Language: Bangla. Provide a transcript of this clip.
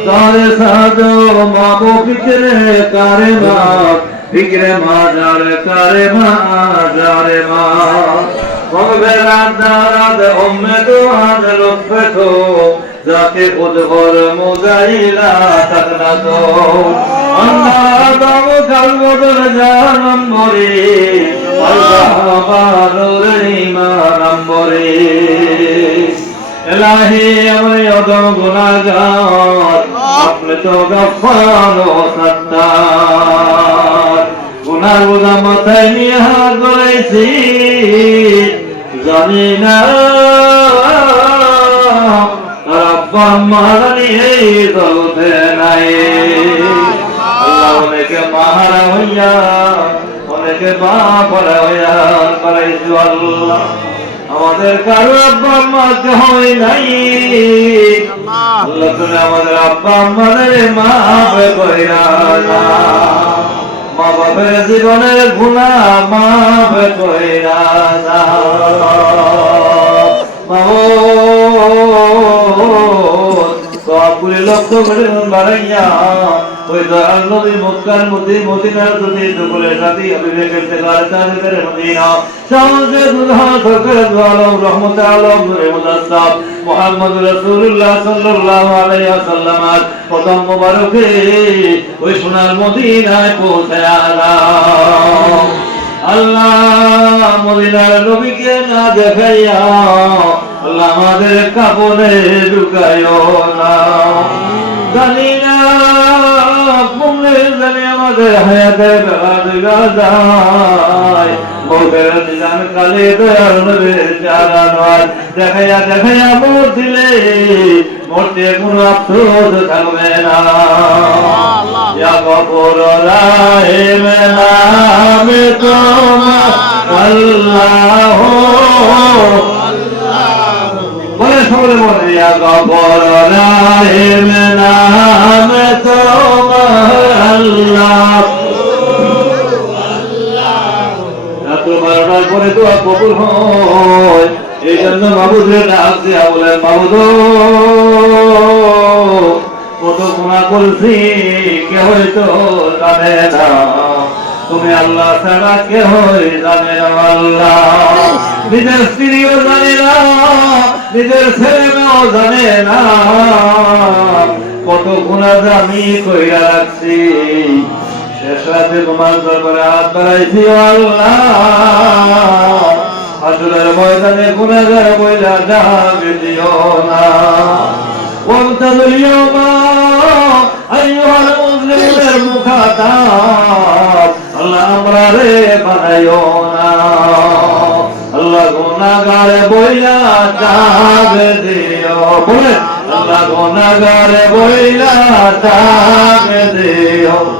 तारे साधो माबो फिक्रे करे मा फिक्रे मा जारे जारे मा दाराद उम्मे तो आज लुत्फे तो जाके खुद और मुजाइला तकना तो अन्नादम कल्बोदर जानम बोरी अल्लाह ईमानम बोरी इलाही अमरे यदम गुनाहगार अपने तो गफ्फार व सत्तार गुनाह बोझा माথায় নিয়ে হাত ধরেছি জানি না আব্বা আম্মা নিয়ে জগতে নাই আল্লাহ অনেকে মাহারা হইয়া অনেকে বাপরা হইয়া করাইছো আল্লাহ আমাদের কারো আব্বা আম্মা হয় নাই আল্লাহ তুমি আমাদের আব্বা আম্মাদের মাফ কইরা দাও মা বাবার জীবনের গুনাহ মাফ কইরা দাও কাপুরে লক্ষ্য করে বাড়াইয়া ওই দয়াল নবী মক্কার মধ্যে মদিনার প্রতি দুপুরে রাতি বিবেকের তেলার তাদের মদিনা শামসে দুলহা সরকার আলম রহমত আলম নূরে মুজাসসাব মুহাম্মদ রাসূলুল্লাহ সাল্লাল্লাহু আলাইহি ওয়াসাল্লাম প্রথম মোবারকে ওই সোনার মদিনায় পৌঁছায়া আল্লাহ মদিনার নবীকে না দেখাইয়া আল্লাহ আমাদের কাপড়ে ঢুকাইও না জানি না কুমলে জানি আমাদের হায়াতে বেলা যায় মৌতের নিজান কালে দয়াল নবীর জানা নয় দেখাইয়া দেখাইয়া মোট দিলে মরতে কোনো আফসোস থাকবে না ইয়া গফুর রাহিম নামে তোমার আল্লাহ বলে সকলে বলে ইয়া গফুর রাহিম নামে তোমার আল্লাহ বারবার পরে দোয়া কবুল হয় এই জন্য মাবুদের ডাক দিয়া বলেন মাবুদ কত গুনাহ করছি কেউ তো জানে না তুমি আল্লাহ ছাড়া কেউ জানে না আল্লাহ নিজের স্ত্রীও জানে না নিজের ছেলে মেয়েও জানে না কত গুনাহ আমি কইরা রাখছি শেষ রাতে তোমার দরবারে হাত বাড়াইছি আল্লাহ হাসরের ময়দানে গুনাহগার বইলা যাবে দিও না ওয়ামতাযুল ইয়াওমা আইয়ুহাল মুসলিমুনের মুখাতাব আল্লাহ আমরা রে বানাইও না আল্লাহ গুনাহগার বইলা যাবে দিও বলে আল্লাহ গুনাহগার বইলা যাবে দিও